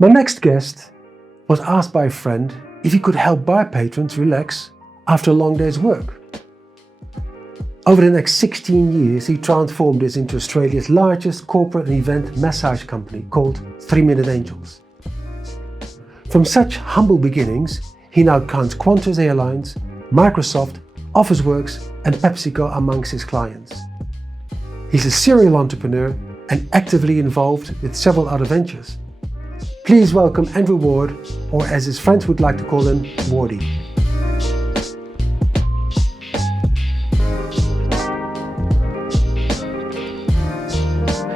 My next guest was asked by a friend if he could help bar patrons relax after a long day's work. Over the next 16 years, he transformed this into Australia's largest corporate and event massage company called 3 Minute Angels. From such humble beginnings, he now counts Qantas Airlines, Microsoft, Officeworks and PepsiCo amongst his clients. He's a serial entrepreneur and actively involved with several other ventures. Please welcome Andrew Ward, or as his friends would like to call him, Wardy.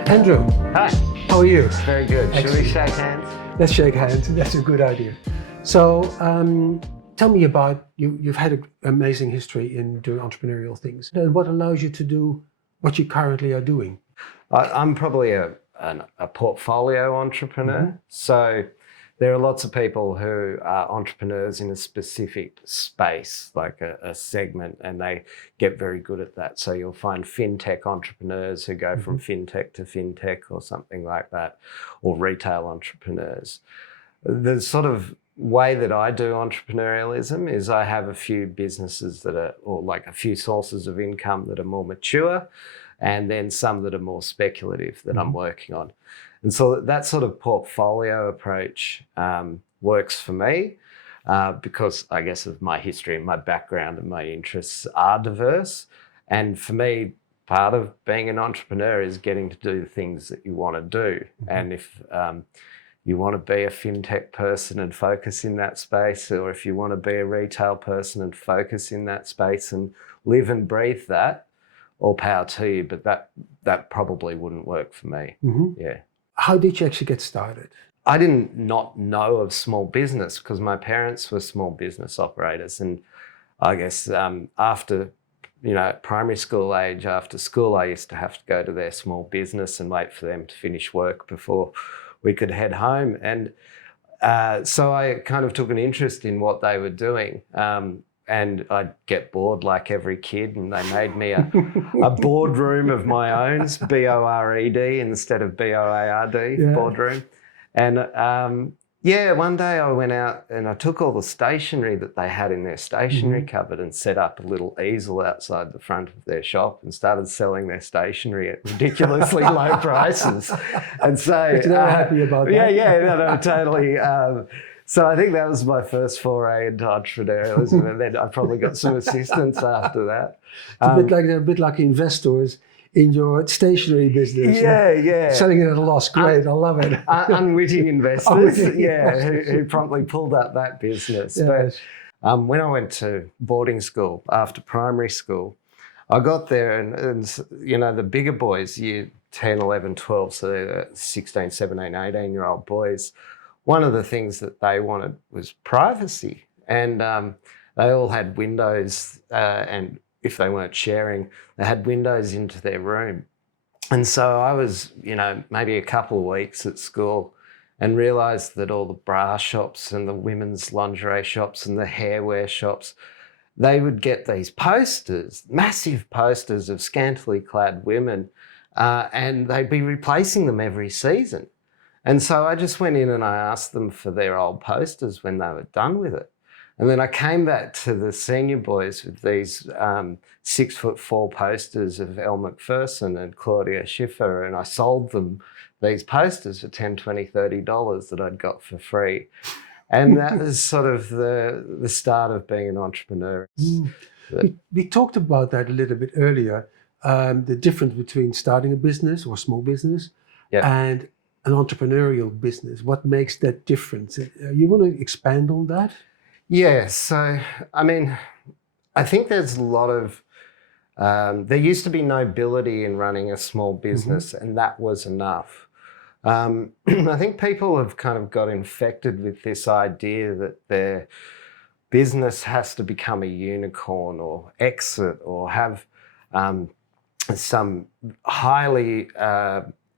Andrew. Hi. How are you? Very good. Excellent. Should we shake hands? Let's shake hands. That's a good idea. So, tell me about you've had an amazing history in doing entrepreneurial things. And what allows you to do what you currently are doing? I'm probably a portfolio entrepreneur. Mm-hmm. So there are lots of people who are entrepreneurs in a specific space, like a segment, and they get very good at that. So you'll find fintech entrepreneurs who go from fintech to fintech or something like that, or retail entrepreneurs. The sort of way that I do entrepreneurialism is I have a few businesses that are, or like a few sources of income that are more mature, and then some that are more speculative that I'm working on. And so that sort of portfolio approach works for me because I guess of my history and my background and my interests are diverse. And for me, part of being an entrepreneur is getting to do the things that you want to do. And if you want to be a fintech person and focus in that space, or if you want to be a retail person and focus in that space and live and breathe that, all power to you, but that probably wouldn't work for me. Yeah. How did you actually get started? I didn't not know of small business because my parents were small business operators. And I guess after, primary school age, after school, I used to have to go to their small business and wait for them to finish work before we could head home. And so I kind of took an interest in what they were doing. And I'd get bored like every kid, and they made me a boardroom of my own, B-O-R-E-D instead of B-O-A-R-D, boardroom. And one day I went out and I took all the stationery that they had in their stationery cupboard and set up a little easel outside the front of their shop and started selling their stationery at ridiculously low prices. And so... But you're not happy about that? No, totally. So I think that was my first foray into entrepreneurialism, and then I probably got some assistance after that. They're a bit like investors in your stationery business. Yeah. Selling it at a loss. Great, I love it. Unwitting investors, who promptly pulled up that business. Yes. But when I went to boarding school after primary school, I got there and the bigger boys, year 10, 11, 12, so they're 16, 17, 18-year-old boys, one of the things that they wanted was privacy. And they all had windows, and if they weren't sharing, they had windows into their room. And so I was, maybe a couple of weeks at school and realised that all the bra shops and the women's lingerie shops and the hairwear shops, they would get these posters, massive posters of scantily clad women, and they'd be replacing them every season. And so I just went in and I asked them for their old posters when they were done with it. And then I came back to the senior boys with these 6'4" posters of Elle Macpherson and Claudia Schiffer, and I sold them these posters for $10, $20, $30 that I'd got for free. And that was sort of the start of being an entrepreneur. We talked about that a little bit earlier, the difference between starting a business or small business and an entrepreneurial business. What makes that difference? You want to expand on that? Yeah, so, I think there's a lot of, there used to be nobility in running a small business, and that was enough. I think people have kind of got infected with this idea that their business has to become a unicorn or exit or have some highly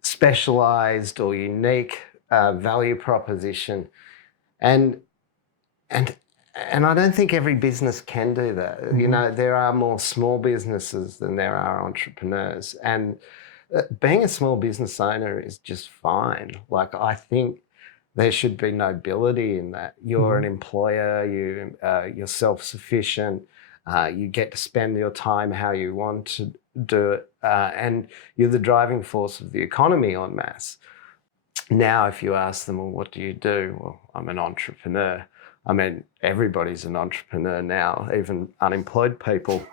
specialized or unique value proposition, and I don't think every business can do that. There are more small businesses than there are entrepreneurs, and being a small business owner is just fine. Like, I think there should be nobility in that. You're an employer, you're self-sufficient, you get to spend your time how you want to do it, and you're the driving force of the economy en masse. Now, if you ask them, well, what do you do? Well, I'm an entrepreneur. I mean, everybody's an entrepreneur now, even unemployed people.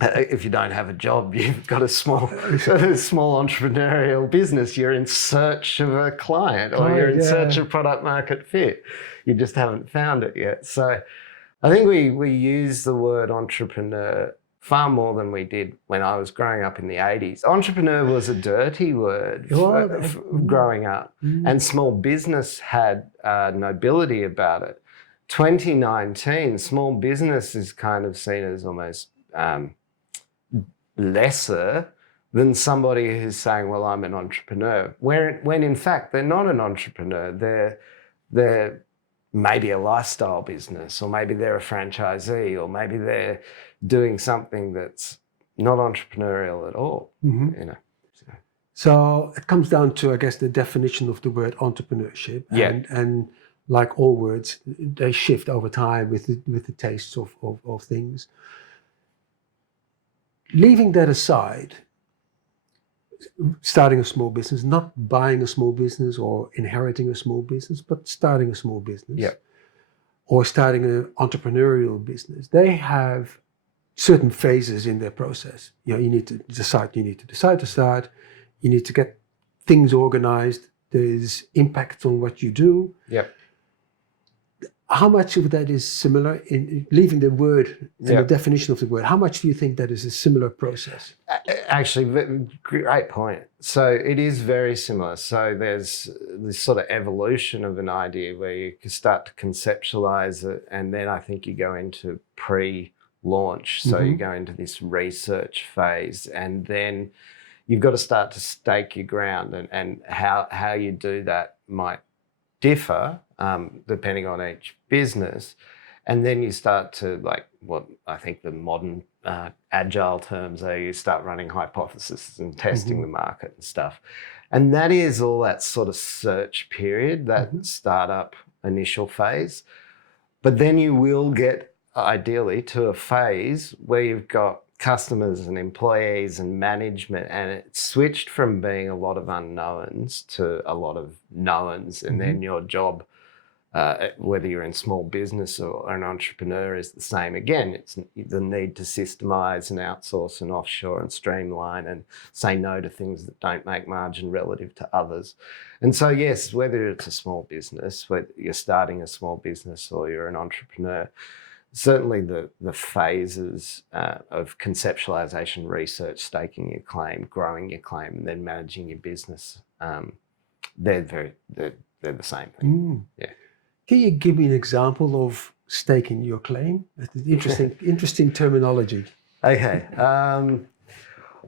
If you don't have a job, you've got a small entrepreneurial business. You're in search of a client, or you're in search of product market fit. You just haven't found it yet. So I think we use the word entrepreneur far more than we did when I was growing up in the 80s. Entrepreneur was a dirty word growing up, and small business had nobility about it. 2019, small business is kind of seen as almost lesser than somebody who's saying, well, I'm an entrepreneur, when in fact they're not an entrepreneur. They're maybe a lifestyle business, or maybe they're a franchisee, or maybe they're doing something that's not entrepreneurial at all. You know. So it comes down to, I guess, the definition of the word entrepreneurship, and like all words, they shift over time with the tastes of things. Leaving that aside, starting a small business, not buying a small business or inheriting a small business, but starting a small business, or starting an entrepreneurial business, they have certain phases in their process. You know, you need to decide to start, you need to get things organized, there's impact on what you do. How much of that is similar, in leaving the word and the definition of the word, how much do you think that is a similar process? Actually, great point. So it is very similar. So there's this sort of evolution of an idea where you can start to conceptualize it, and then I think you go into pre-launch. So you go into this research phase, and then you've got to start to stake your ground, and how you do that might differ depending on each business. And then you start to, like, what I think the modern agile terms are, you start running hypotheses and testing the market and stuff. And that is all that sort of search period, that startup initial phase. But then you will get, ideally, to a phase where you've got customers and employees and management, and it's switched from being a lot of unknowns to a lot of knowns. And then your job, whether you're in small business or an entrepreneur, is the same again. It's the need to systemize and outsource and offshore and streamline and say no to things that don't make margin relative to others. And so, yes, whether it's a small business, whether you're starting a small business or you're an entrepreneur, certainly the phases of conceptualization, research, staking your claim, growing your claim, and then managing your business, they're the same thing. Can you give me an example of staking your claim? That's interesting terminology. Okay.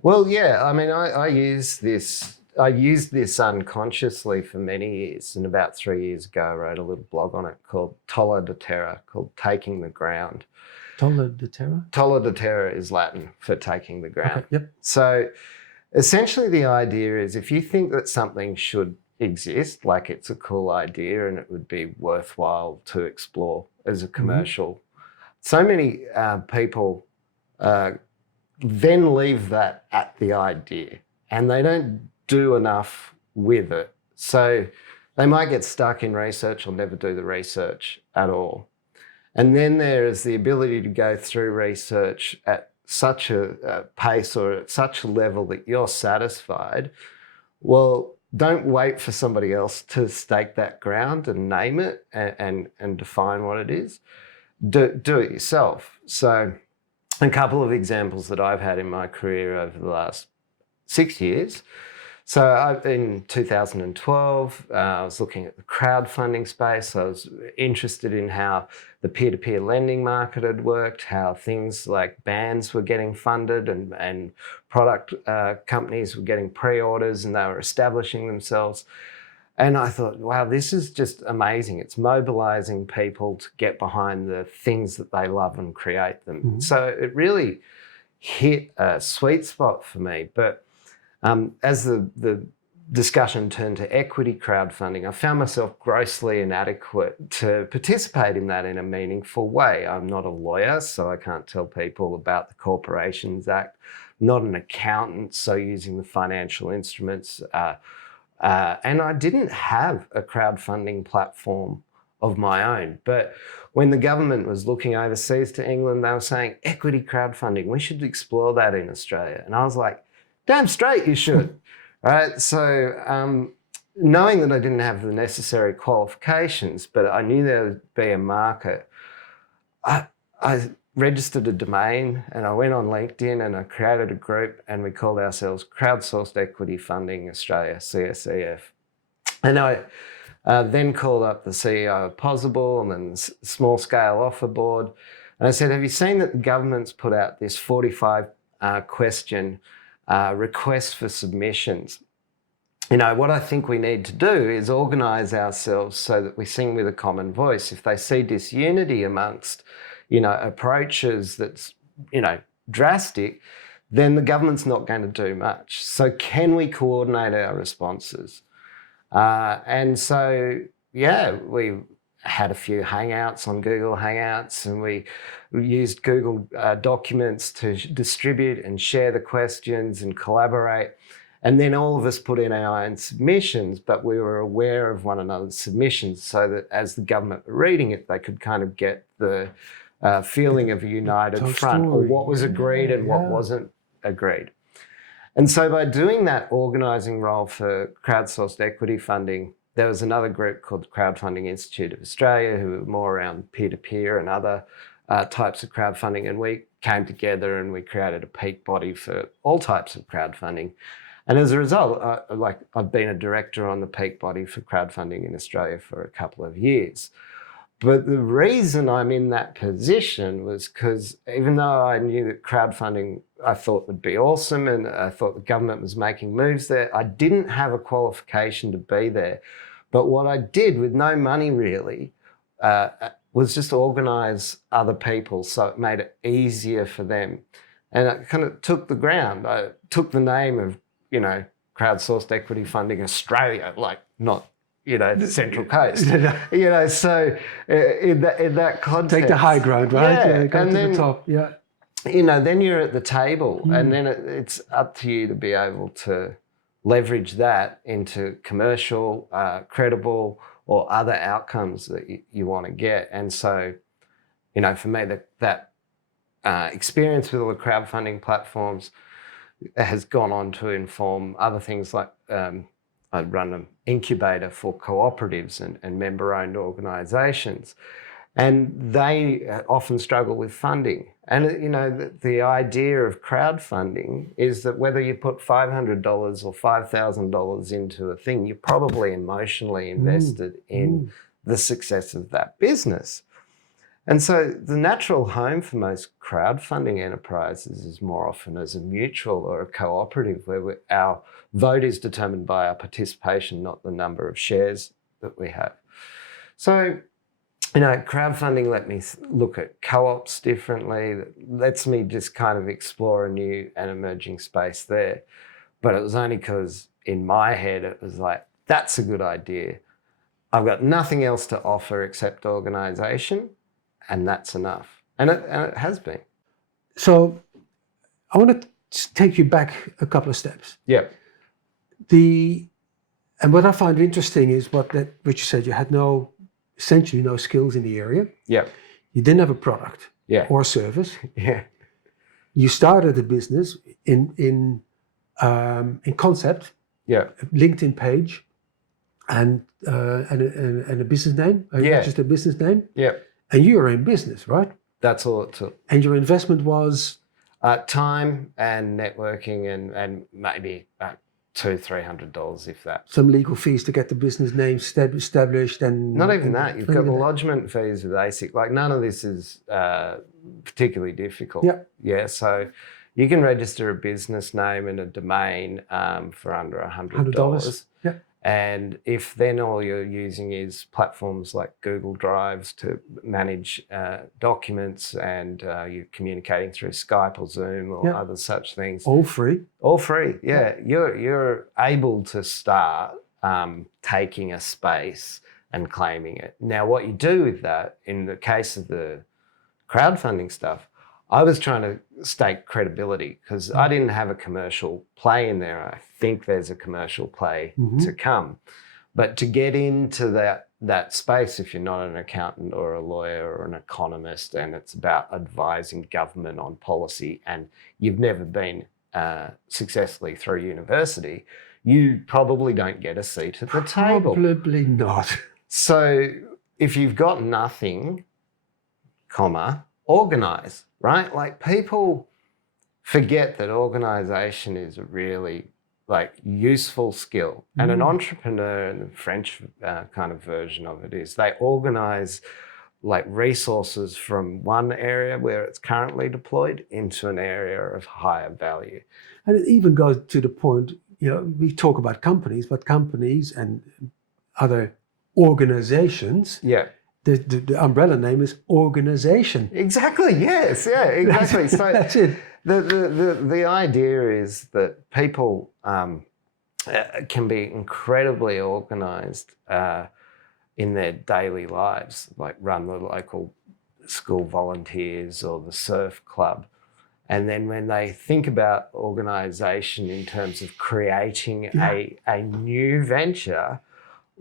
Well, yeah. I mean, I use this. I used this unconsciously for many years, and about 3 years ago, I wrote a little blog on it called Tolla de Terra, called Taking the Ground. Tolla de Terra? Tolla de Terra is Latin for taking the ground. Okay, So essentially the idea is, if you think that something should exist, like it's a cool idea and it would be worthwhile to explore as a commercial, so many people then leave that at the idea, and they don't do enough with it. So they might get stuck in research or never do the research at all. And then there is the ability to go through research at such a pace or at such a level that you're satisfied. Well, don't wait for somebody else to stake that ground and name it and define what it is. Do it yourself. So a couple of examples that I've had in my career over the last 6 years. So in 2012, I was looking at the crowdfunding space. I was interested in how the peer-to-peer lending market had worked, how things like bands were getting funded and product companies were getting pre-orders and they were establishing themselves. And I thought, wow, this is just amazing. It's mobilizing people to get behind the things that they love and create them. So it really hit a sweet spot for me. But as the discussion turned to equity crowdfunding. I found myself grossly inadequate to participate in that in a meaningful way. I'm not a lawyer, so I can't tell people about the Corporations Act, not an accountant, so using the financial instruments. And I didn't have a crowdfunding platform of my own. But when the government was looking overseas to England, they were saying, equity crowdfunding, we should explore that in Australia. And I was like, damn straight you should. Right? So knowing that I didn't have the necessary qualifications, but I knew there would be a market, I registered a domain and I went on LinkedIn and I created a group and we called ourselves Crowdsourced Equity Funding Australia, CSEF. And I then called up the CEO of Possible and then Small Scale Offer Board. And I said, have you seen that the government's put out this 45 question request for submissions? You know, what I think we need to do is organise ourselves so that we sing with a common voice. If they see disunity amongst, you know, approaches that's, you know, drastic, then the government's not going to do much. So can we coordinate our responses? And so, yeah, we had a few hangouts on Google Hangouts and we used Google documents to distribute and share the questions and collaborate. And then all of us put in our own submissions, but we were aware of one another's submissions so that as the government were reading it, they could kind of get the feeling of a united front, or what was agreed and what wasn't agreed. And so by doing that organising role for crowdsourced equity funding, there was another group called the Crowdfunding Institute of Australia who were more around peer-to-peer and other types of crowdfunding. And we came together and we created a peak body for all types of crowdfunding. And as a result, I've been a director on the peak body for crowdfunding in Australia for a couple of years. But the reason I'm in that position was because even though I knew that crowdfunding I thought would be awesome and I thought the government was making moves there, I didn't have a qualification to be there. But what I did with no money really was just organise other people so it made it easier for them. And I kind of took the ground. I took the name of, you know, Crowdsourced Equity Funding Australia, like not, you know, the Central Coast. You know, so in that context. Take the high ground, right? Yeah, go and to then, the top. Yeah. You know, then you're at the table and then it's up to you to be able to leverage that into commercial, credible or other outcomes that you want to get. And so, you know, for me, that experience with all the crowdfunding platforms has gone on to inform other things like I run an incubator for cooperatives and member-owned organisations. And they often struggle with funding. And, you know, the idea of crowdfunding is that whether you put $500 or $5,000 into a thing, you're probably emotionally invested in the success of that business. And so the natural home for most crowdfunding enterprises is more often as a mutual or a cooperative where our vote is determined by our participation, not the number of shares that we have. So, you know, crowdfunding let me look at co-ops differently. That lets me just kind of explore a new and emerging space there. But it was only because in my head it was like, that's a good idea. I've got nothing else to offer except organisation, and that's enough. And it has been. So I want to take you back a couple of steps. Yeah. And what I find interesting is which you said you had essentially no skills in the area. Yeah. You didn't have a product or service. Yeah. You started a business in concept. Yeah. A LinkedIn page and a business name. Just a business name. Yeah. And you were in business, right? That's all it took. And your investment was? Time and networking and maybe $200-300 if that. Some legal fees to get the business name established and... Not even that. You've got the lodgement fees with ASIC. Like none of this is particularly difficult. Yeah. Yeah. So you can register a business name and a domain for under $100. Yeah. And if then all you're using is platforms like Google Drives to manage documents, and you're communicating through Skype or Zoom or other such things. All free. All free, yeah. You're able to start taking a space and claiming it. Now, what you do with that, in the case of the crowdfunding stuff, I was trying to stake credibility because I didn't have a commercial play in there. I think there's a commercial play to come. But to get into that space, if you're not an accountant or a lawyer or an economist, and it's about advising government on policy, and you've never been successfully through university, you probably don't get a seat at the table. Probably not. So if you've got nothing, organize, right? Like, people forget that organization is a really useful skill. And an entrepreneur, in the French kind of version of it, is they organize resources from one area where it's currently deployed into an area of higher value. And it even goes to the point, we talk about companies, but companies and other organizations, the umbrella name is organization. Exactly, yes, yeah, exactly. So that's it. The idea is that people can be incredibly organized in their daily lives, like run the local school volunteers or the surf club. And then when they think about organization in terms of creating a new venture,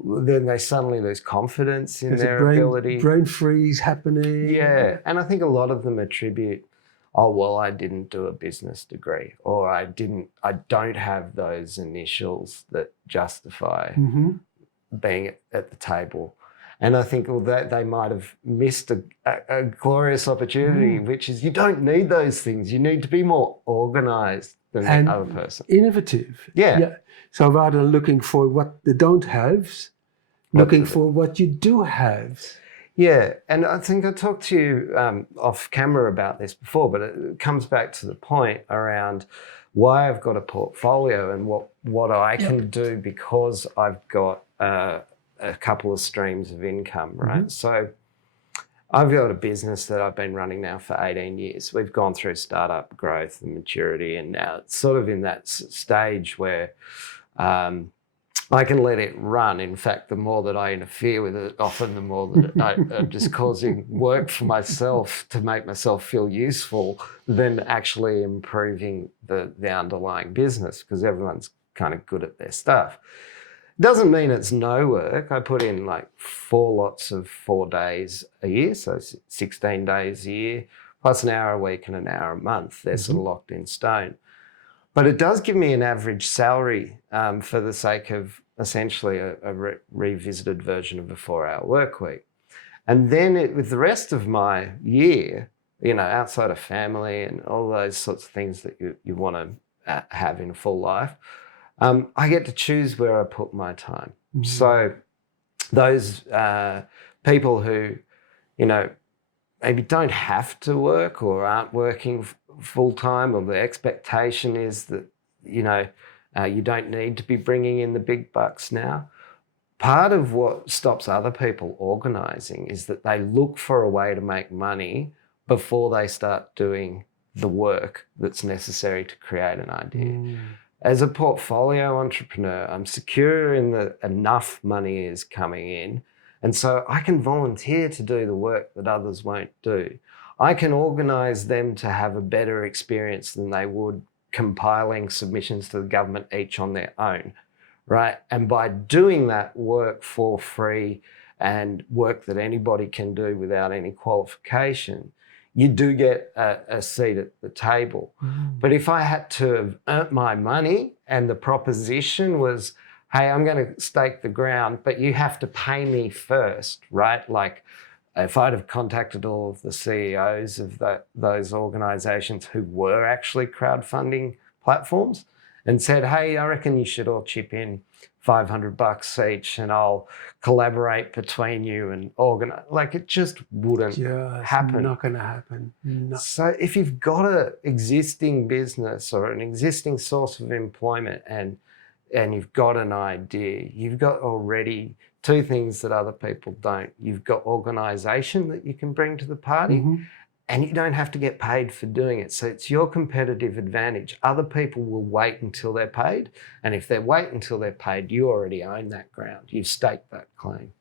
then they suddenly lose confidence in their ability. Brain freeze happening. Yeah, and I think a lot of them attribute, I didn't do a business degree, or I don't have those initials that justify being at the table. And I think that they might have missed a glorious opportunity, which is, you don't need those things. You need to be more organized than the other person. Innovative. Yeah. So rather than looking for what they don't have, looking for what you do have. Yeah, and I think I talked to you off camera about this before, but it comes back to the point around why I've got a portfolio and what I can do because I've got a couple of streams of income, right? So I've got a business that I've been running now for 18 years. We've gone through startup growth and maturity, and now it's sort of in that stage where I can let it run. In fact, the more that I interfere with it, often the more that I'm just causing work for myself to make myself feel useful than actually improving the underlying business, because everyone's kind of good at their stuff. Doesn't mean it's no work. I put in 4 lots of 4 days a year, so 16 days a year, plus an hour a week and an hour a month. They're sort of locked in stone. But it does give me an average salary for the sake of essentially a revisited version of a 4-hour work week. And then with the rest of my year, outside of family and all those sorts of things that you want to have in a full life, I get to choose where I put my time. So those people who, maybe don't have to work or aren't working full time, or the expectation is that, you don't need to be bringing in the big bucks now. Part of what stops other people organising is that they look for a way to make money before they start doing the work that's necessary to create an idea. As a portfolio entrepreneur, I'm secure in that enough money is coming in, and so I can volunteer to do the work that others won't do. I can organise them to have a better experience than they would compiling submissions to the government each on their own, right? And by doing that work for free and work that anybody can do without any qualification, you do get a seat at the table. But if I had to have earned my money and the proposition was, hey, I'm going to stake the ground, but you have to pay me first, right? Like, if I'd have contacted all of the CEOs of those organizations who were actually crowdfunding platforms and said, hey, I reckon you should all chip in $500 each and I'll collaborate between you and organize. It just wouldn't happen. It's not going to happen. No. So if you've got an existing business or an existing source of employment and and you've got an idea, you've got already two things that other people don't. You've got organisation that you can bring to the party, and you don't have to get paid for doing it. So it's your competitive advantage. Other people will wait until they're paid, and if they wait until they're paid, you already own that ground. You've staked that claim.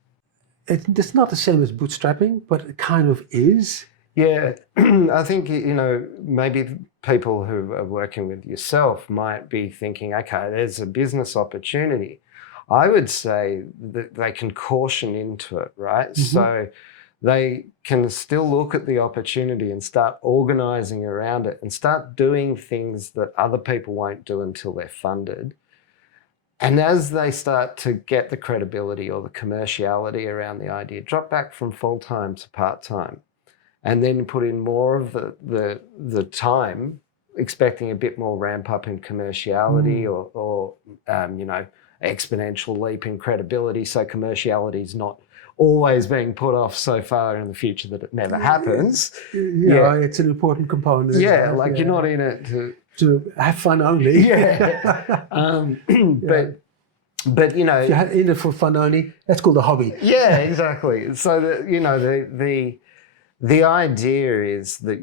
It's not the same as bootstrapping, but it kind of is. Yeah, I think, maybe people who are working with yourself might be thinking, okay, there's a business opportunity. I would say that they can caution into it, right? So they can still look at the opportunity and start organising around it and start doing things that other people won't do until they're funded. And as they start to get the credibility or the commerciality around the idea, drop back from full-time to part-time, and then put in more of the time, expecting a bit more ramp up in commerciality or exponential leap in credibility. So commerciality is not always being put off so far in the future that it never happens. Yeah, it's an important component. Yeah, like you're not in it to have fun only. Yeah. But you know, if you're in it for fun only, that's called a hobby. Yeah, exactly. So the idea is that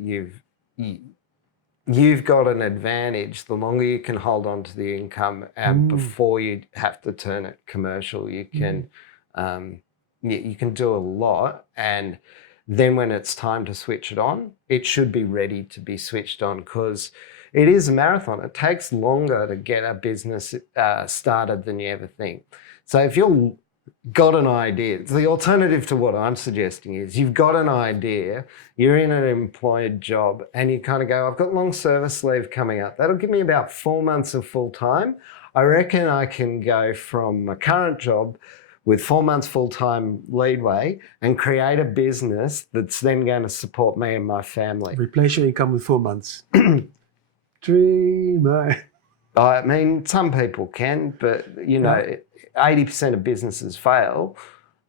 you've got an advantage the longer you can hold on to the income before you have to turn it commercial. You can you can do a lot, and then when it's time to switch it on, it should be ready to be switched on, because it is a marathon. It takes longer to get a business started than you ever think. So if you've got an idea, the alternative to what I'm suggesting is you've got an idea, you're in an employed job, and you kind of go, I've got long service leave coming up. That'll give me about 4 months of full time. I reckon I can go from my current job with 4 months full-time leadway and create a business that's then going to support me and my family. Replace your income with 4 months. Dreamer. I mean, some people can, but 80% of businesses fail.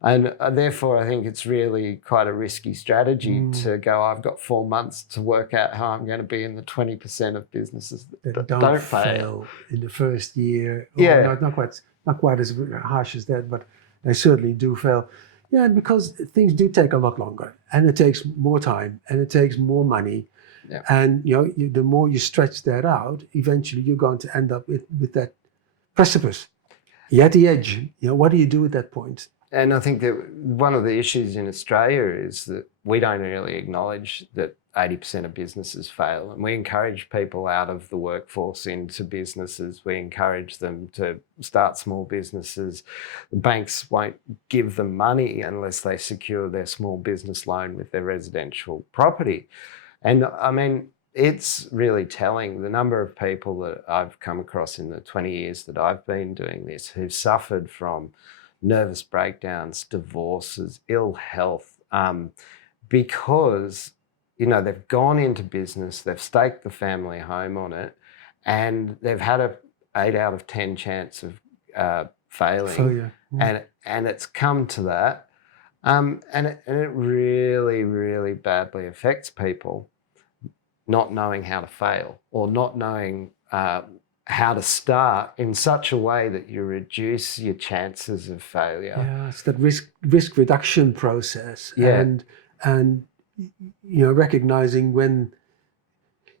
And therefore, I think it's really quite a risky strategy to go, I've got 4 months to work out how I'm going to be in the 20% of businesses that don't fail in the first year. Yeah. Not quite as harsh as that, but they certainly do fail. Yeah, and because things do take a lot longer, and it takes more time, and it takes more money. Yeah. And the more you stretch that out, eventually you're going to end up with that precipice. You're at the edge. What do you do at that point? And I think that one of the issues in Australia is that we don't really acknowledge that 80% of businesses fail. And we encourage people out of the workforce into businesses. We encourage them to start small businesses. The banks won't give them money unless they secure their small business loan with their residential property. And I mean, it's really telling the number of people that I've come across in the 20 years that I've been doing this who've suffered from nervous breakdowns, divorces, ill health, because they've gone into business, they've staked the family home on it, and they've had a 8 out of 10 chance of failing, and it's come to that, and it really, really badly affects people not knowing how to fail, or not knowing how to start in such a way that you reduce your chances of failure. Yeah, it's that risk reduction process. Yeah. And recognizing when.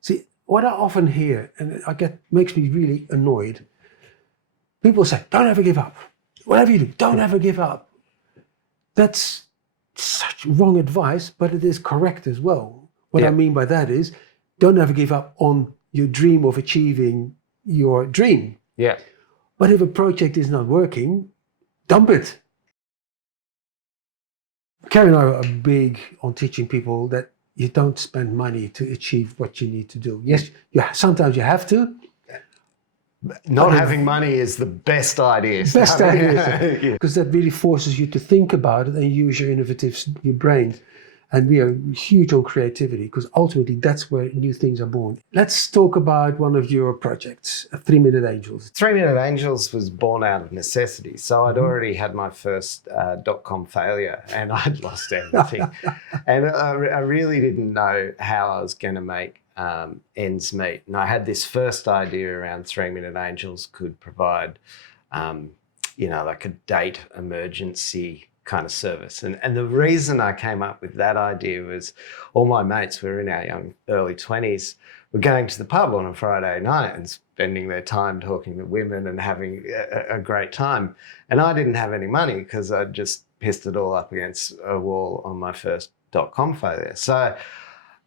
See, what I often hear, and makes me really annoyed. People say, "Don't ever give up. Whatever you do, don't ever give up." That's such wrong advice, but it is correct as well. What I mean by that is, don't ever give up on your dream of achieving your dream. Yeah. But if a project is not working, dump it. Kerry and I are big on teaching people that you don't spend money to achieve what you need to do. Yes, sometimes you have to. Not having money is the best idea. Best idea. Because that really forces you to think about it and use your brain. And we are huge on creativity, because ultimately that's where new things are born. Let's talk about one of your projects, 3 Minute Angels. 3 Minute Angels was born out of necessity. So I'd already had my first .com failure, and I'd lost everything. And I really didn't know how I was going to make ends meet. And I had this first idea around 3 Minute Angels could provide like a date emergency kind of service. And the reason I came up with that idea was all my mates were in our early 20s, were going to the pub on a Friday night and spending their time talking to women and having a great time. And I didn't have any money because I'd just pissed it all up against a wall on my first .com failure. So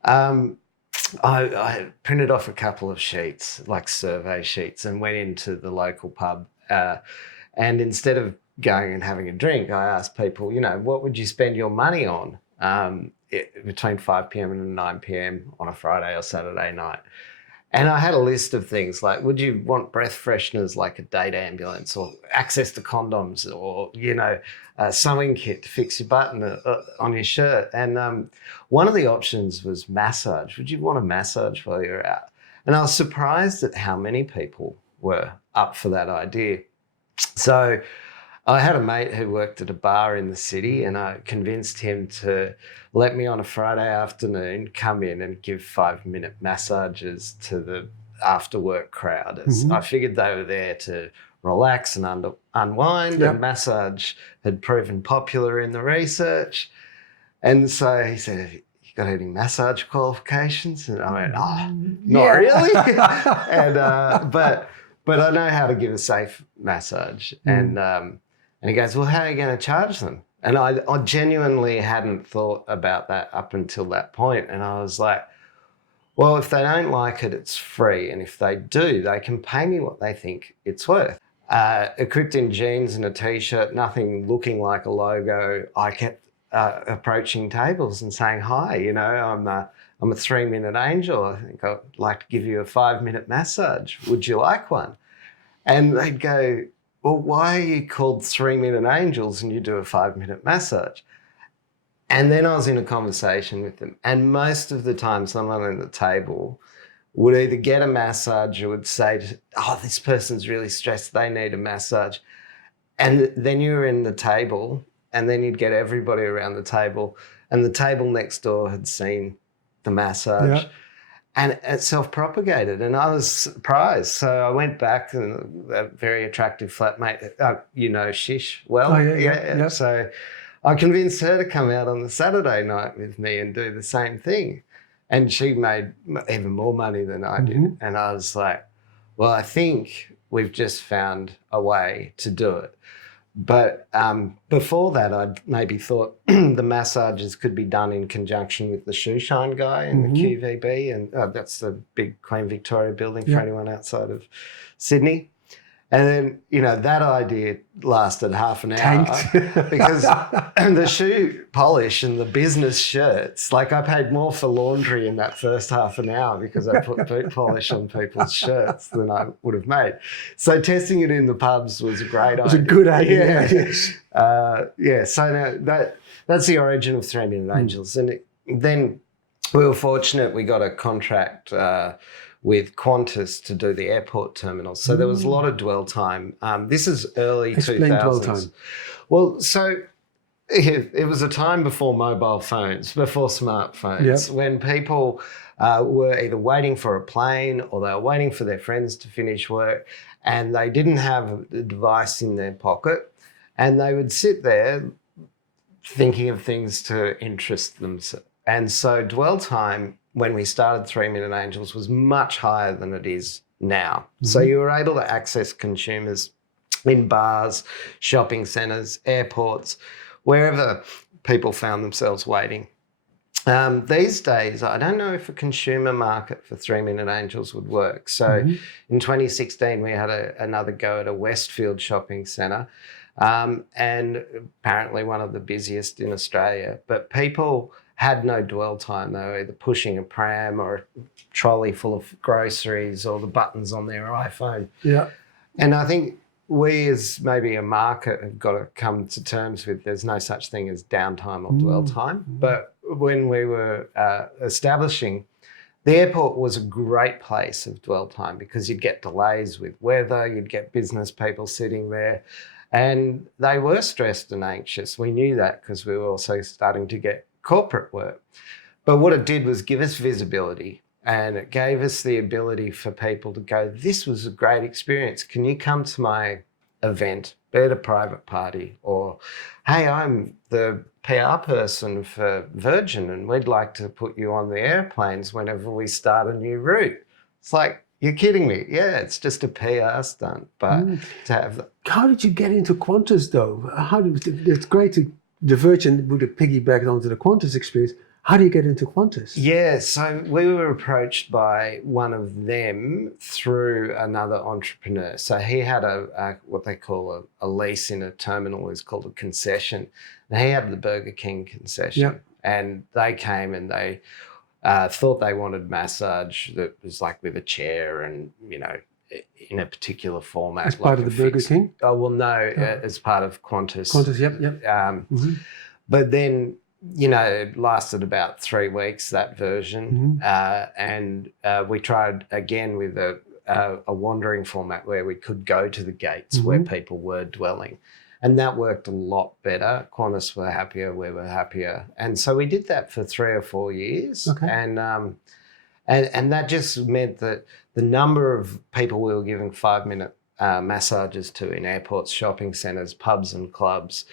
I printed off a couple of sheets, like survey sheets, and went into the local pub. And instead of going and having a drink, I asked people, what would you spend your money on between 5 p.m. and 9 p.m. on a Friday or Saturday night? And I had a list of things like, would you want breath fresheners like a date ambulance, or access to condoms, or, a sewing kit to fix your button on your shirt? And one of the options was massage. Would you want a massage while you're out? And I was surprised at how many people were up for that idea. So I had a mate who worked at a bar in the city, and I convinced him to let me on a Friday afternoon come in and give 5-minute massages to the after work crowd. I figured they were there to relax and unwind, and massage had proven popular in the research. And so he said, "Have you got any massage qualifications?" And I went, not really. And but I know how to give a safe massage. And he goes, "Well, how are you going to charge them?" And I genuinely hadn't thought about that up until that point. And I was like, well, if they don't like it, it's free. And if they do, they can pay me what they think it's worth. Equipped in jeans and a T-shirt, nothing looking like a logo, I kept approaching tables and saying, "Hi, I'm a 3-minute angel. I think I'd like to give you a 5-minute massage. Would you like one?" And they'd go, "Well, why are you called 3-minute angels and you do a 5-minute massage?" And then I was in a conversation with them. And most of the time, someone at the table would either get a massage or would say, "Oh, this person's really stressed, they need a massage." And then you were in the table, and then you'd get everybody around the table, and the table next door had seen the massage. Yeah. And it self-propagated, and I was surprised. So I went back, and a very attractive flatmate, Shish well. Oh, yeah. So I convinced her to come out on the Saturday night with me and do the same thing. And she made even more money than I did. And I was like, well, I think we've just found a way to do it. But before that, I'd maybe thought the massages could be done in conjunction with the shoe shine guy in the QVB. And that's the big Queen Victoria building for anyone outside of Sydney. And then, that idea lasted half an hour because the shoe polish and the business shirts, like I paid more for laundry in that first half an hour because I put boot polish on people's shirts than I would have made. So testing it in the pubs was a great idea. It was a good idea. So now that's the origin of 3-Minute Angels. And then we were fortunate, we got a contract with Qantas to do the airport terminals. So there was a lot of dwell time. This is early 2000s. Dwell time. Well, so it was a time before mobile phones, before smartphones, when people were either waiting for a plane or they were waiting for their friends to finish work, and they didn't have a device in their pocket, and they would sit there thinking of things to interest themselves. And so dwell time, when we started 3-Minute Angels, was much higher than it is now. So you were able to access consumers in bars, shopping centres, airports, wherever people found themselves waiting. These days, I don't know if a consumer market for 3-Minute Angels would work. So in 2016, we had another go at a Westfield shopping centre, and apparently one of the busiest in Australia. But people had no dwell time. They were either pushing a pram or a trolley full of groceries or the buttons on their iPhone. Yeah. And I think we as maybe a market have got to come to terms with there's no such thing as downtime or dwell time. But when we were establishing, the airport was a great place of dwell time because you'd get delays with weather, you'd get business people sitting there, and they were stressed and anxious. We knew that because we were also starting to get corporate work. But what it did was give us visibility, and it gave us the ability for people to go, "This was a great experience. Can you come to my event, be it a private party, or, hey, I'm the PR person for Virgin and we'd like to put you on the airplanes whenever we start a new route. It's like, you're kidding me. Yeah, it's just a PR stunt. But to have... How did you get into Qantas though? It's great to the Virgin would have piggybacked onto the Qantas experience. How do you get into Qantas? Yeah, so we were approached by one of them through another entrepreneur. So he had a what they call a lease in a terminal is called a concession. And he had the Burger King concession. Yep. And they came and they thought they wanted massage that was like with a chair and, you know, in a particular format. As part of the Burger King? Oh, well, no, as part of Qantas. Qantas, yep. But then, you know, it lasted about 3 weeks, that version. And we tried again with a wandering format where we could go to the gates where people were dwelling. And that worked a lot better. Qantas were happier, we were happier. And so we did that for 3 or 4 years. Okay. And that just meant that the number of people we were giving 5-minute massages to in airports, shopping centres, pubs and clubs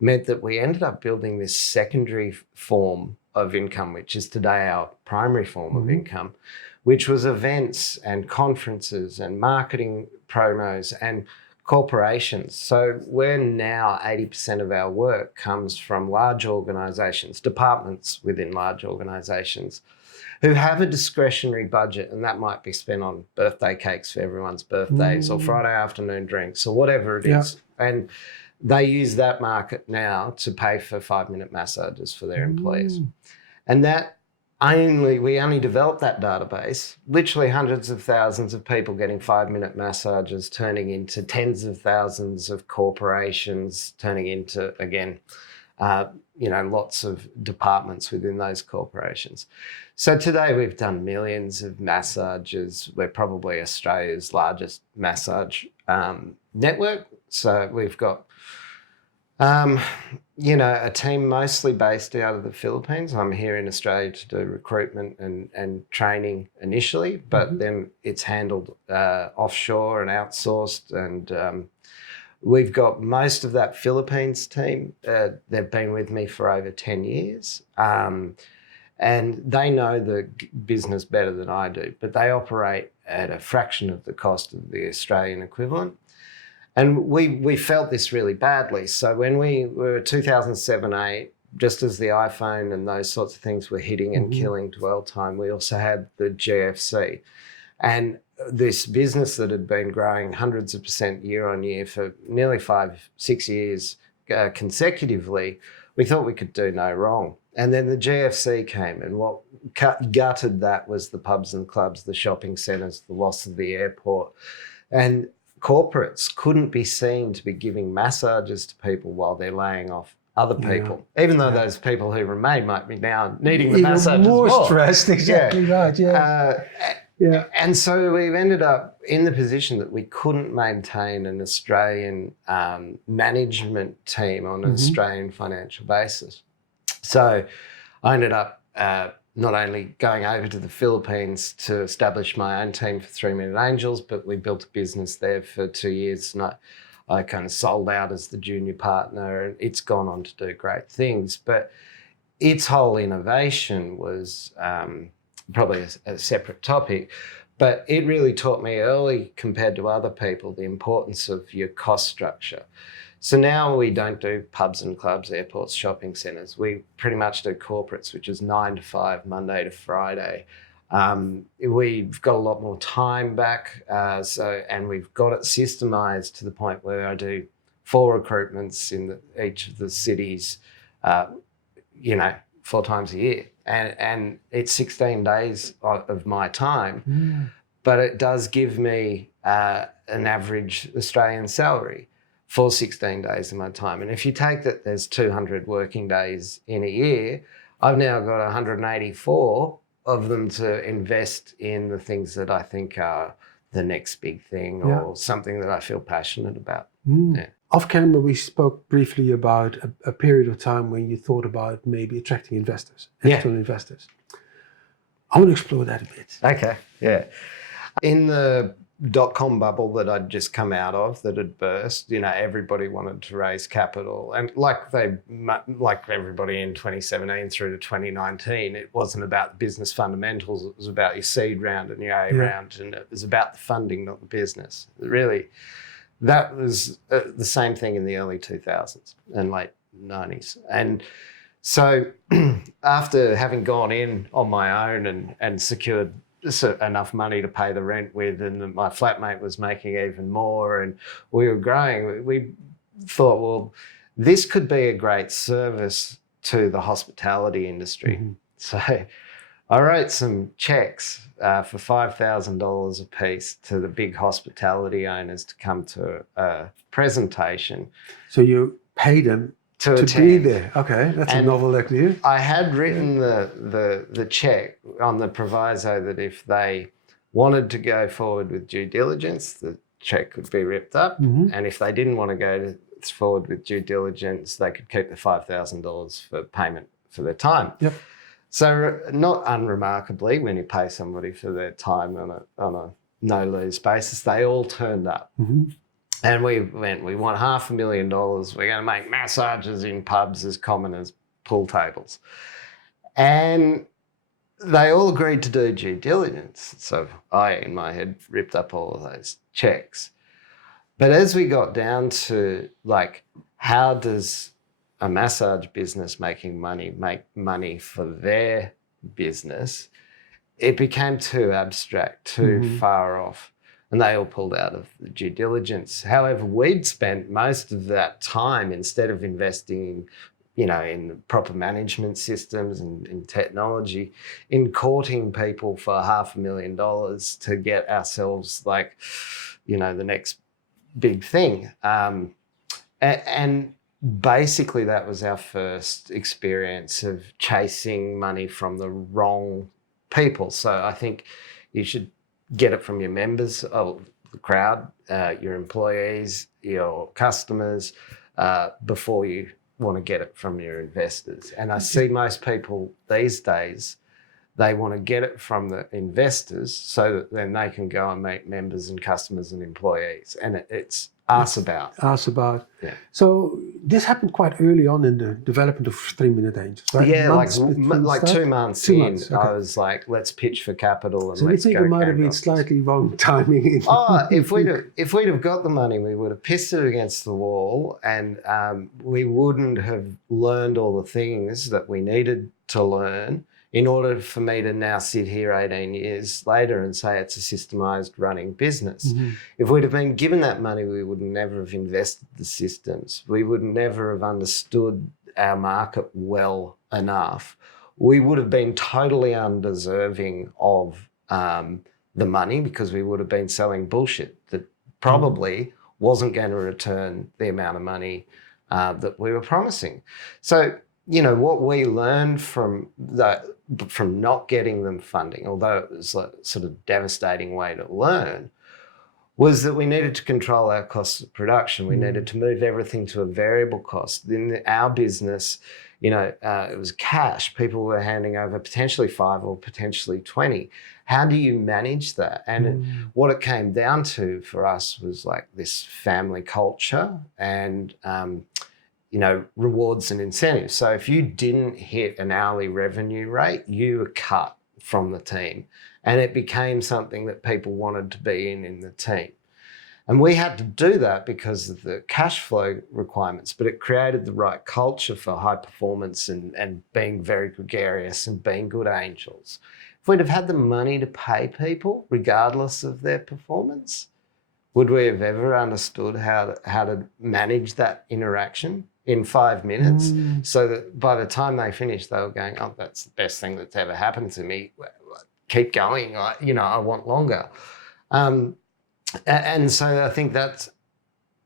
meant that we ended up building this secondary form of income, which is today our primary form of income, which was events and conferences and marketing promos and corporations. So we're now 80% of our work comes from large organisations, departments within large organisations who have a discretionary budget, and that might be spent on birthday cakes for everyone's birthdays or Friday afternoon drinks or whatever it is. And they use that market now to pay for 5-minute massages for their employees. And that we only developed that database, literally hundreds of thousands of people getting 5-minute massages, turning into tens of thousands of corporations, turning into, again, you know, lots of departments within those corporations. So today we've done millions of massages. We're probably Australia's largest massage network. So we've got, you know, a team mostly based out of the Philippines. I'm here in Australia to do recruitment and training initially, but then it's handled offshore and outsourced. And we've got most of that Philippines team. They've been with me for over 10 years. And they know the business better than I do, but they operate at a fraction of the cost of the Australian equivalent. And we felt this really badly. So when we were 2007-8, just as the iPhone and those sorts of things were hitting and killing dwell time, we also had the GFC. And this business that had been growing hundreds of % year on year for nearly 5-6 years consecutively, we thought we could do no wrong. And then the GFC came, and what gutted that was the pubs and clubs, the shopping centres, the loss of the airport. And corporates couldn't be seen to be giving massages to people while they're laying off other people, even though those people who remain might be now needing the massages more. Stressed, exactly right, And so we've ended up in the position that we couldn't maintain an Australian management team on an Australian financial basis. So I ended up not only going over to the Philippines to establish my own team for 3 Minute Angels, but we built a business there for 2 years. And I kind of sold out as the junior partner, and it's gone on to do great things. But its whole innovation was probably a separate topic, but it really taught me early, compared to other people, the importance of your cost structure. So now we don't do pubs and clubs, airports, shopping centres. We pretty much do corporates, which is 9 to 5, Monday to Friday. We've got a lot more time back, and we've got it systemised to the point where I do 4 recruitments in each of the cities, 4 times a year. And it's 16 days of my time, but it does give me an average Australian salary for 16 days of my time. And if you take that there's 200 working days in a year, I've now got 184 of them to invest in the things that I think are the next big thing or something that I feel passionate about. Off camera, we spoke briefly about a period of time when you thought about maybe attracting investors, external investors. I want to explore that a bit. Okay, yeah. In the dot-com bubble that I'd just come out of that had burst. You know, everybody wanted to raise capital, and like everybody in 2017 through to 2019, it wasn't about business fundamentals. It was about your seed round and your A round, and it was about the funding, not the business. Really, that was the same thing in the early 2000s and late 90s. And so after having gone in on my own and secured enough money to pay the rent with, and my flatmate was making even more, and we were growing, we thought, well, this could be a great service to the hospitality industry. Mm-hmm. So I wrote some checks for $5,000 a piece to the big hospitality owners to come to a presentation. So you paid them to be there. Okay, that's a novel idea. I had written the check on the proviso that if they wanted to go forward with due diligence, the check could be ripped up. Mm-hmm. And if they didn't want to go forward with due diligence, they could keep the $5,000 for payment for their time. Yep. So not unremarkably, when you pay somebody for their time on a no-lose basis, they all turned up. Mm-hmm. And we want $500,000. We're going to make massages in pubs as common as pool tables. And they all agreed to do due diligence. So I, in my head, ripped up all of those checks. But as we got down to, like, how does a massage business making money make money for their business, it became too abstract, too far off. And they all pulled out of the due diligence. However, we'd spent most of that time, instead of investing in proper management systems and in technology, in courting people for $500,000 to get ourselves the next big thing. And basically that was our first experience of chasing money from the wrong people. So I think you should get it from your members of the crowd, your employees, your customers, before you want to get it from your investors. And I see most people these days, they want to get it from the investors so that then they can go and make members and customers and employees. And it's ask about. Yeah. So this happened quite early on in the development of 3-Minute Angels, right? Yeah, like 2 months in, okay. I was like, let's pitch for capital and so let's go. So you think it might have been slightly wrong timing? If we'd have got the money, we would have pissed it against the wall, and we wouldn't have learned all the things that we needed to learn in order for me to now sit here 18 years later and say it's a systemized running business. Mm-hmm. If we'd have been given that money, we would never have invested the systems. We would never have understood our market well enough. We would have been totally undeserving of the money, because we would have been selling bullshit that probably wasn't going to return the amount of money that we were promising. So, what we learned from not getting them funding, although it was a sort of devastating way to learn, was that we needed to control our costs of production. We needed to move everything to a variable cost. In our business, it was cash. People were handing over potentially 5 or potentially 20. How do you manage that? And what it came down to for us was like this family culture and rewards and incentives. So if you didn't hit an hourly revenue rate, you were cut from the team. And it became something that people wanted to be in the team. And we had to do that because of the cash flow requirements, but it created the right culture for high performance and being very gregarious and being good angels. If we'd have had the money to pay people, regardless of their performance, would we have ever understood how to manage that interaction in 5 minutes, so that by the time they finished, they were going, oh, that's the best thing that's ever happened to me. Keep going. I want longer. And so I think that's,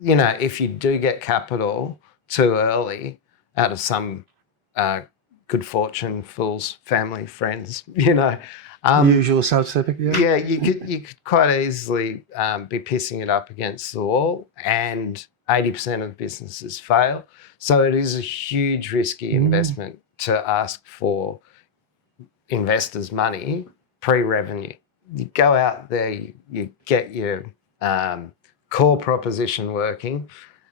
if you do get capital too early out of some good fortune, fools, family, friends, usual suspect, yeah. Yeah, you could quite easily be pissing it up against the wall, and 80% of businesses fail. So it is a huge risky investment to ask for investors' money pre-revenue. you go out there, you get your core proposition working.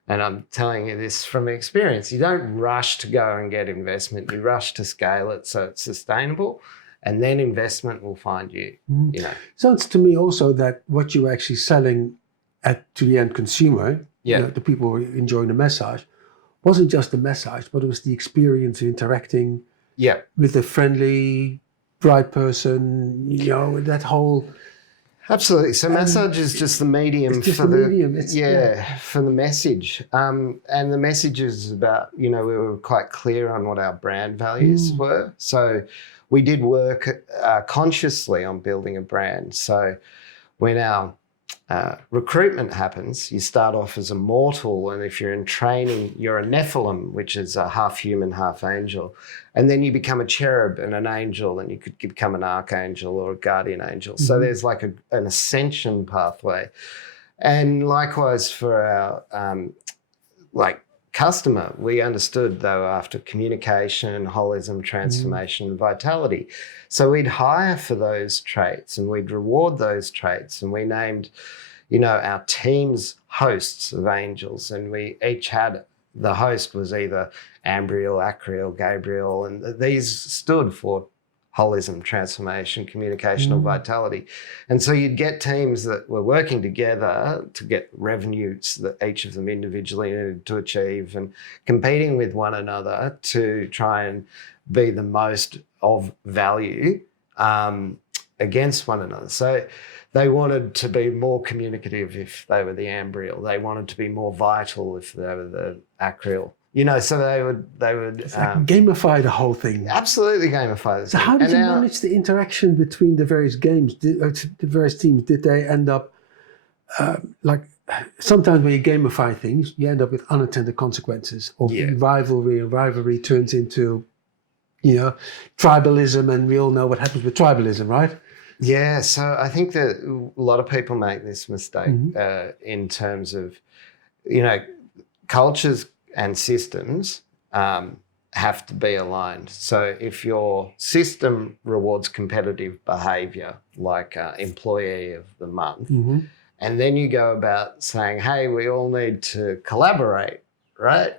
And I'm telling you this from experience. You don't rush to go and get investment. You rush to scale it so it's sustainable, and then investment will find you. You know. Sounds to me also that what you're actually selling to the end consumer, the people who are enjoying the massage, wasn't just the massage, but it was the experience of interacting with a friendly, bright person. You know, that whole. Absolutely. So massage is just the medium for for the message. And the message is about, we were quite clear on what our brand values were. So we did work consciously on building a brand. So when our recruitment happens, you start off as a mortal, and if you're in training, you're a Nephilim, which is a half human, half angel. And then you become a cherub and an angel, and you could become an archangel or a guardian angel. So there's like an ascension pathway. And likewise for our customer, we understood they were after communication, holism, transformation, and vitality. So we'd hire for those traits and we'd reward those traits. And we named, our team's hosts of angels, and we each had, the host was either Ambriel, Acriel, Gabriel, and these stood for holism, transformation, communicational vitality. And so you'd get teams that were working together to get revenues that each of them individually needed to achieve, and competing with one another to try and be the most of value against one another. So they wanted to be more communicative if they were the Ambriel. They wanted to be more vital if they were the Acriel. So they would gamify the whole thing. Absolutely gamify the thing. So how did you manage the interaction between the various games, the various teams? Did they end up sometimes when you gamify things, you end up with unintended consequences, or rivalry, and rivalry turns into, tribalism, and we all know what happens with tribalism, right? Yeah, so I think that a lot of people make this mistake in terms of, cultures and systems have to be aligned. So if your system rewards competitive behaviour, like employee of the month, and then you go about saying, hey, we all need to collaborate, right?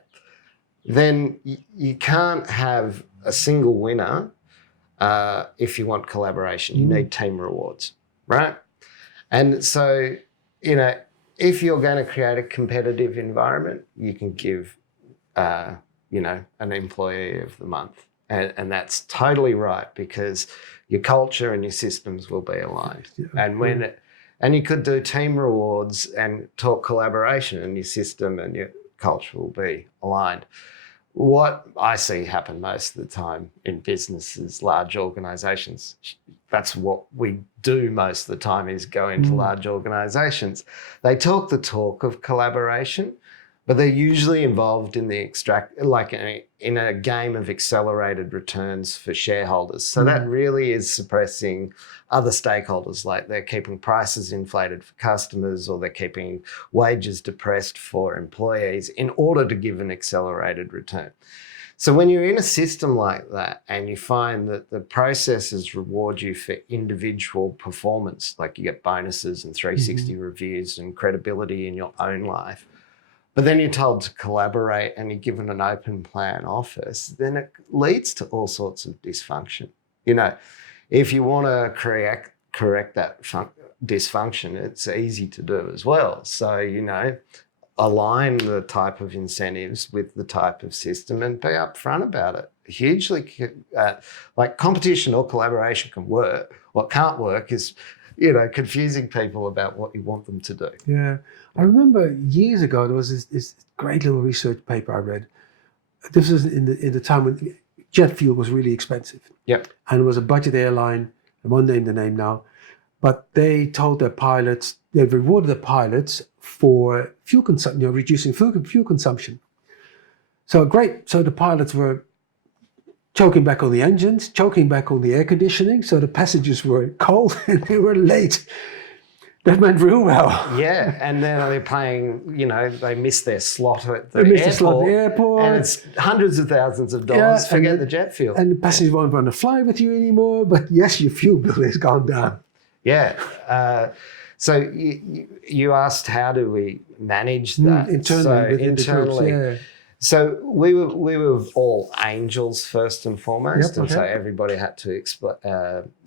Then you can't have a single winner if you want collaboration. You need team rewards, right? And so, if you're going to create a competitive environment, you can give an employee of the month. And that's totally right, because your culture and your systems will be aligned. And you could do team rewards and talk collaboration, and your system and your culture will be aligned. What I see happen most of the time in businesses, large organisations, that's what we do most of the time, is go into large organisations. They talk the talk of collaboration, but they're usually involved in in a game of accelerated returns for shareholders. So that really is suppressing other stakeholders, like they're keeping prices inflated for customers, or they're keeping wages depressed for employees in order to give an accelerated return. So when you're in a system like that and you find that the processes reward you for individual performance, like you get bonuses and 360 reviews and credibility in your own life, but then you're told to collaborate and you're given an open plan office, then it leads to all sorts of dysfunction. If you want to correct that dysfunction, it's easy to do as well. So, align the type of incentives with the type of system and be upfront about it. Hugely, competition or collaboration can work. What can't work is, confusing people about what you want them to do. Yeah. I remember years ago, there was this great little research paper I read. This was in the time when jet fuel was really expensive. Yep. And it was a budget airline. I won't name the name now. But they told their pilots, they rewarded the pilots for fuel consumption, reducing fuel consumption. So great. So the pilots were choking back on the engines, choking back on the air conditioning. So the passengers were cold and they were late. That went real well. Yeah, and then they're paying, they missed their slot at the airport. And it's hundreds of thousands of dollars. Forget the jet fuel. And the passengers won't want to fly with you anymore. But yes, your fuel bill has gone down. Yeah. So you asked how do we manage that internally? Yeah. So we were all angels first and foremost, and so everybody had to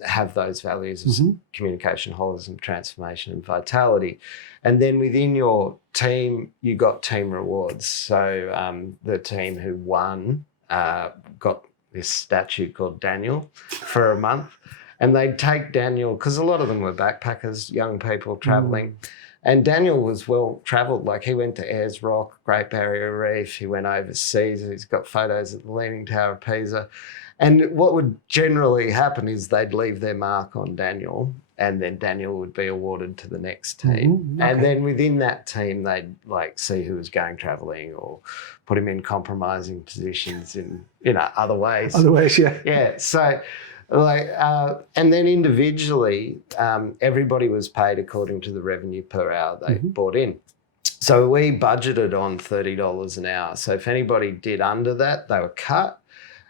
have those values of communication, holism, transformation, and vitality. And then within your team, you got team rewards. So the team who won got this statue called Daniel for a month. And they'd take Daniel, because a lot of them were backpackers, young people traveling. And Daniel was well travelled. Like he went to Ayers Rock, Great Barrier Reef. He went overseas. He's got photos at the Leaning Tower of Pisa. And what would generally happen is they'd leave their mark on Daniel, and then Daniel would be awarded to the next team. And then within that team, they'd like see who was going travelling or put him in compromising positions in, other ways. Other ways, yeah. Yeah. So and then individually, everybody was paid according to the revenue per hour they brought in. So we budgeted on $30 an hour. So if anybody did under that, they were cut.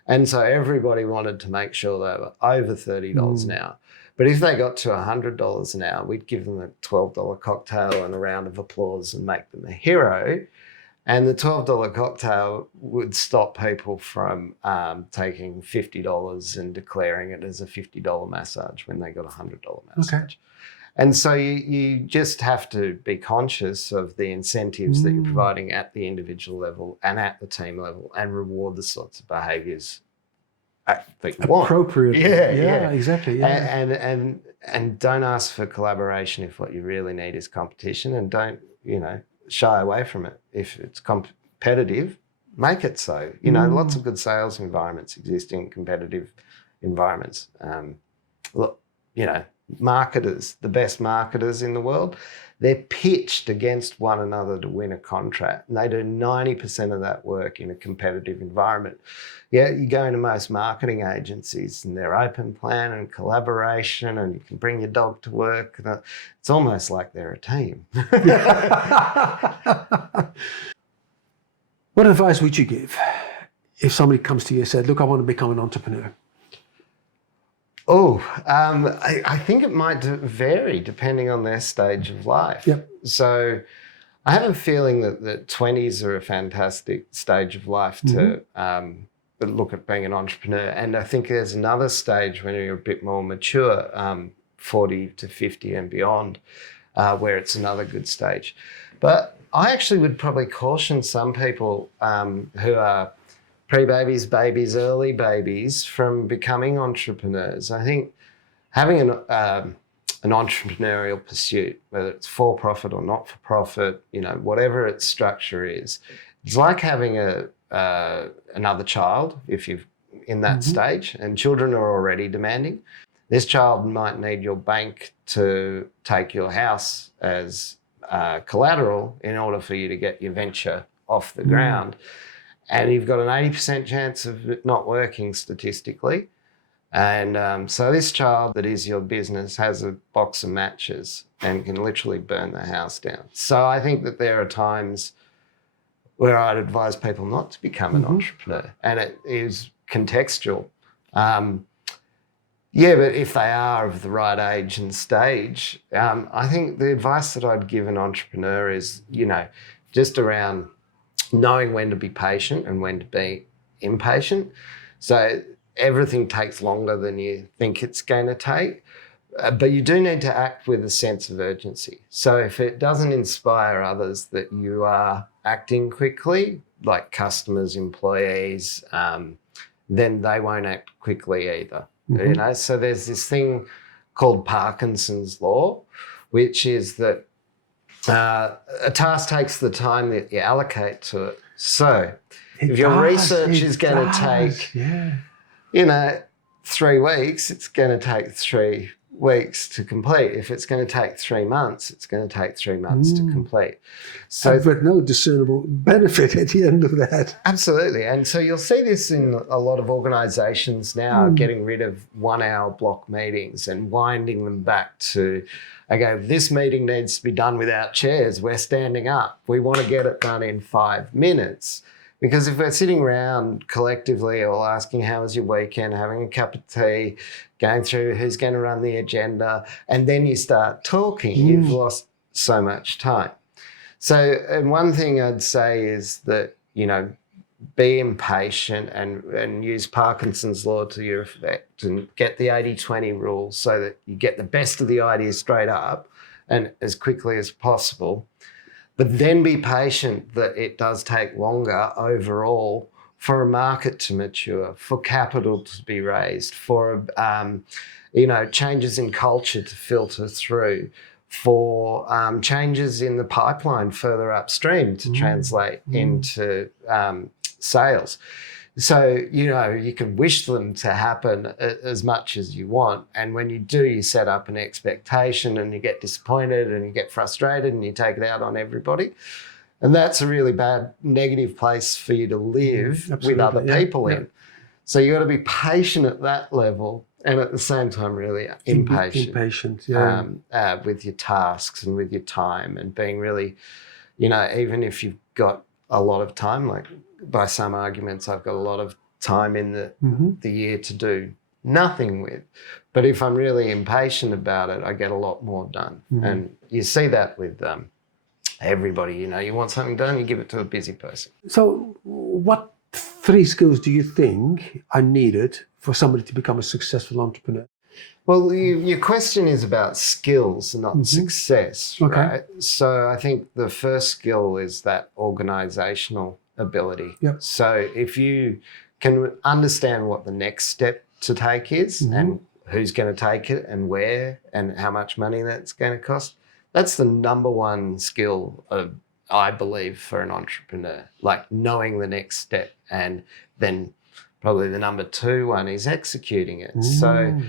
And so everybody wanted to make sure they were over $30 an hour. But if they got to $100 an hour, we'd give them a $12 cocktail and a round of applause and make them a hero. And the $12 cocktail would stop people from taking $50 and declaring it as a $50 massage when they got a $100 massage. Okay. And so you just have to be conscious of the incentives that you're providing at the individual level and at the team level, and reward the sorts of behaviours that you want. Appropriately. Yeah, exactly. Yeah. And don't ask for collaboration if what you really need is competition, and don't, shy away from it. If it's competitive, make it so. Lots of good sales environments exist in competitive environments. Marketers, the best marketers in the world, they're pitched against one another to win a contract, and they do 90% of that work in a competitive environment. Yeah, you go into most marketing agencies and they're open plan and collaboration, and you can bring your dog to work. It's almost like they're a team. What advice would you give if somebody comes to you and said, look, I want to become an entrepreneur? I think it might vary depending on their stage of life. Yep. So I have a feeling that 20s are a fantastic stage of life to look at being an entrepreneur. And I think there's another stage when you're a bit more mature, 40 to 50 and beyond, where it's another good stage. But I actually would probably caution some people who are pre-babies, babies, early babies from becoming entrepreneurs. I think having an entrepreneurial pursuit, whether it's for-profit or not-for-profit, whatever its structure is, it's like having another child if you're in that stage, and children are already demanding. This child might need your bank to take your house as collateral in order for you to get your venture off the ground. And you've got an 80% chance of it not working statistically. And so this child that is your business has a box of matches and can literally burn the house down. So I think that there are times where I'd advise people not to become an entrepreneur, and it is contextual. But if they are of the right age and stage, I think the advice that I'd give an entrepreneur is, just around knowing when to be patient and when to be impatient. So everything takes longer than you think it's going to take, but you do need to act with a sense of urgency. So if it doesn't inspire others that you are acting quickly, like customers, employees, then they won't act quickly either. So there's this thing called Parkinson's law, which is that a task takes the time that you allocate to it. So if your research is going to take, 3 weeks, it's going to take 3 weeks to complete. If it's going to take 3 months, it's going to take 3 months to complete. So, but no discernible benefit at the end of that. Absolutely. And so you'll see this in a lot of organisations now, getting rid of 1 hour block meetings and winding them back to, okay, this meeting needs to be done without chairs. We're standing up. We want to get it done in 5 minutes. Because if we're sitting around collectively all asking how was your weekend, having a cup of tea, going through who's going to run the agenda, and then you start talking, you've lost so much time. So, and one thing I'd say is that, be impatient and use Parkinson's law to your effect and get the 80-20 rule so that you get the best of the ideas straight up and as quickly as possible. But then be patient that it does take longer overall for a market to mature, for capital to be raised, for changes in culture to filter through, for changes in the pipeline further upstream to translate into sales. So, you can wish them to happen as much as you want. And when you do, you set up an expectation and you get disappointed and you get frustrated and you take it out on everybody. And that's a really bad negative place for you to live with other people in. So you got to be patient at that level and at the same time really impatient. With your tasks and with your time and being really, even if you've got a lot of time, like by some arguments, I've got a lot of time in the year to do nothing with. But if I'm really impatient about it, I get a lot more done. And you see that with everybody. You want something done, you give it to a busy person. So what 3 skills do you think are needed for somebody to become a successful entrepreneur? Well, your question is about skills, not success, right? So I think the first skill is that organisational ability. So if you can understand what the next step to take is and who's going to take it and where and how much money that's going to cost, that's the number one skill, I believe, for an entrepreneur, like knowing the next step. And then probably the number 2 one is executing it. So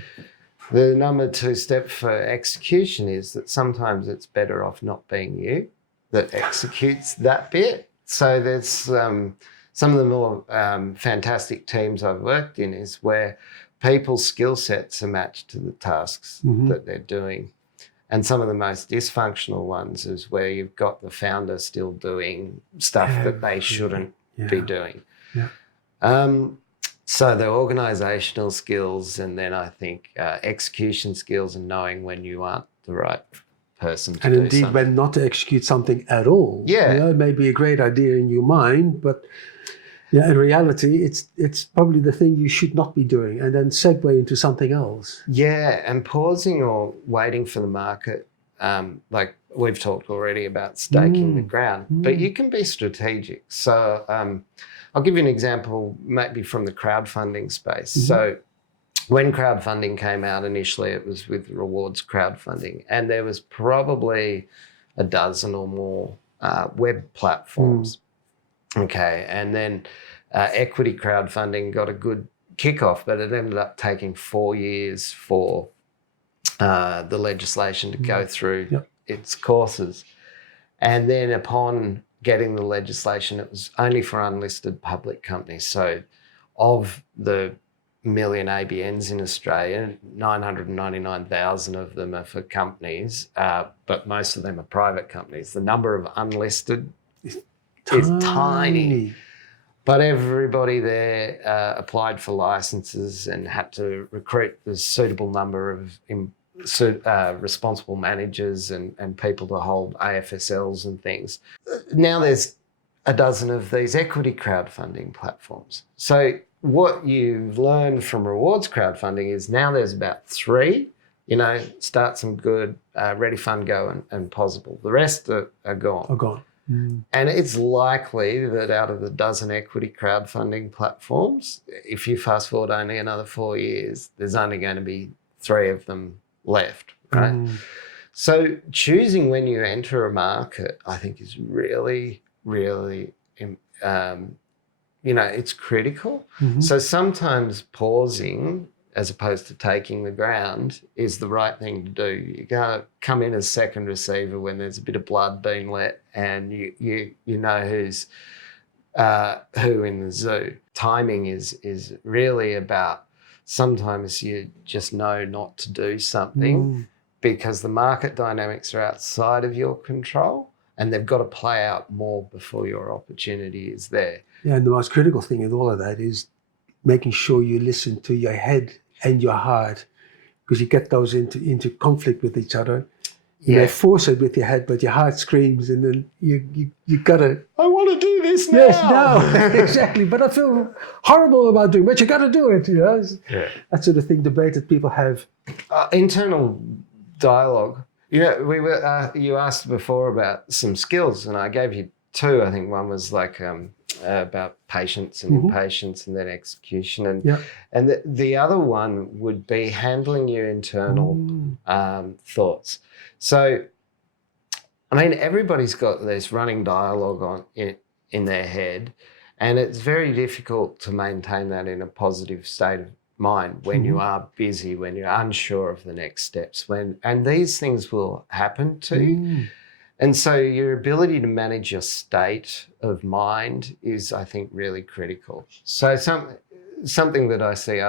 the number 2 step for execution is that sometimes it's better off not being you that executes that bit. So there's some of the more fantastic teams I've worked in is where people's skill sets are matched to the tasks that they're doing. And some of the most dysfunctional ones is where you've got the founder still doing stuff that they shouldn't be doing. So the organisational skills, and then I think execution skills and knowing when you aren't the right person to do and indeed something. when not to execute something at all. It may be a great idea in your mind, but in reality it's probably the thing you should not be doing, and then segue into something else. And pausing or waiting for the market, like we've talked already about staking the ground, but you can be strategic. So I'll give you an example maybe from the crowdfunding space. So when crowdfunding came out initially, it was with rewards crowdfunding, and there was probably a dozen or more web platforms. And then equity crowdfunding got a good kickoff, but it ended up taking 4 years for the legislation to go through its courses. And then upon getting the legislation, it was only for unlisted public companies. So of the million ABNs in Australia, 999,000 of them are for companies, but most of them are private companies. The number of unlisted is tiny. But everybody there applied for licenses and had to recruit the suitable number of responsible managers and people to hold AFSLs and things. Now there's a dozen of these equity crowdfunding platforms. So what you've learned from rewards crowdfunding is now there's about 3, Start Some Good, Ready, Fund, Go and Possible. The rest are gone. And it's likely that out of the dozen equity crowdfunding platforms, if you fast forward only another 4 years, there's only going to be 3 of them left, right? So choosing when you enter a market, I think, is really, really, it's critical. So sometimes pausing as opposed to taking the ground is the right thing to do. You gotta come in as second receiver when there's a bit of blood being let, and you know who's who in the zoo. Timing is really about, sometimes you just know not to do something because the market dynamics are outside of your control, and they've got to play out more before your opportunity is there. Yeah, and the most critical thing in all of that is making sure you listen to your head and your heart, because you get those into conflict with each other. You may force it with your head, but your heart screams, and then you gotta. I want to do this now. Yes, no, exactly. But I feel horrible about doing it, but you gotta do it. You know, that sort of thing. Debate that people have. Internal dialogue. You know, you asked before about some skills, and I gave you two. I think one was like about patience and impatience, and then execution, and the other one would be handling your internal thoughts. So, I mean, everybody's got this running dialogue in their head, and it's very difficult to maintain that in a positive state of mind when you are busy, when you're unsure of the next steps, and these things will happen to you. And so your ability to manage your state of mind is, I think, really critical. So something that I see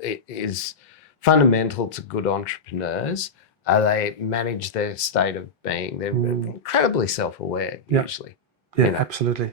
is fundamental to good entrepreneurs. They manage their state of being. They're incredibly self-aware, usually. Yeah, you know? Absolutely.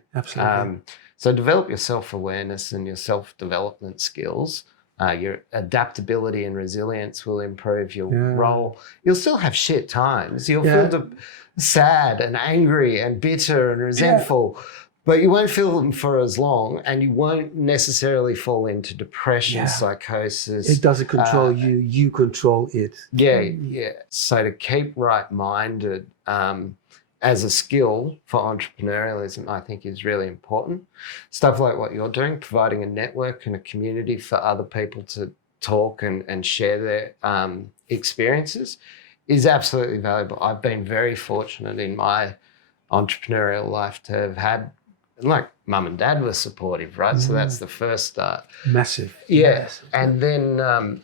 So develop your self-awareness and your self-development skills. Your adaptability and resilience will improve your role. You'll still have shit times. You'll feel sad and angry and bitter and resentful, but you won't feel them for as long, and you won't necessarily fall into depression, psychosis. It doesn't control you, you control it. Yeah. So to keep right-minded as a skill for entrepreneurialism, I think is really important. Stuff like what you're doing, providing a network and a community for other people to talk and share their experiences is absolutely valuable. I've been very fortunate in my entrepreneurial life to have had, like, mum and dad were supportive, right? So that's the first start. Massive. Yeah. And then,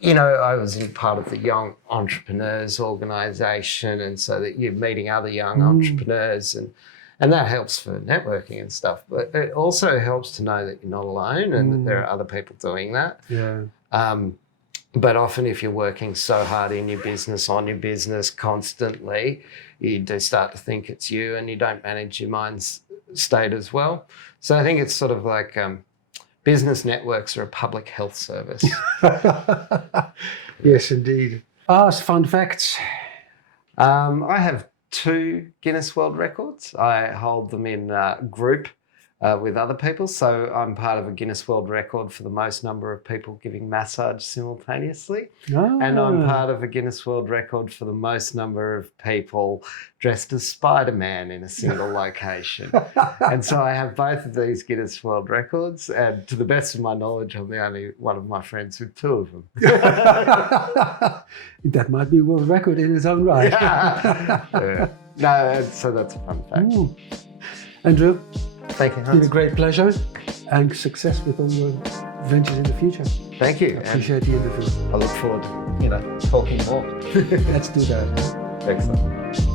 you know, I was in part of the Young Entrepreneurs organisation, and so that you're meeting other young entrepreneurs, and that helps for networking and stuff. But it also helps to know that you're not alone and that there are other people doing that. Yeah. But often if you're working so hard in your business, on your business constantly, you do start to think it's you, and you don't manage your mind's state as well. So I think it's sort of like business networks are a public health service. Yes, indeed. Fun facts. I have 2 Guinness World Records. I hold them in group with other people. So I'm part of a Guinness World Record for the most number of people giving massage simultaneously. And I'm part of a Guinness World Record for the most number of people dressed as Spider-Man in a single location. And so I have both of these Guinness World Records, and to the best of my knowledge, I'm the only one of my friends with 2 of them. That might be a world record in its own right. No, so that's a fun fact. Andrew, thank you, it's been a great pleasure, and success with all your ventures in the future. Thank you. I appreciate the interview. I look forward to, talking more. Let's do that. Excellent.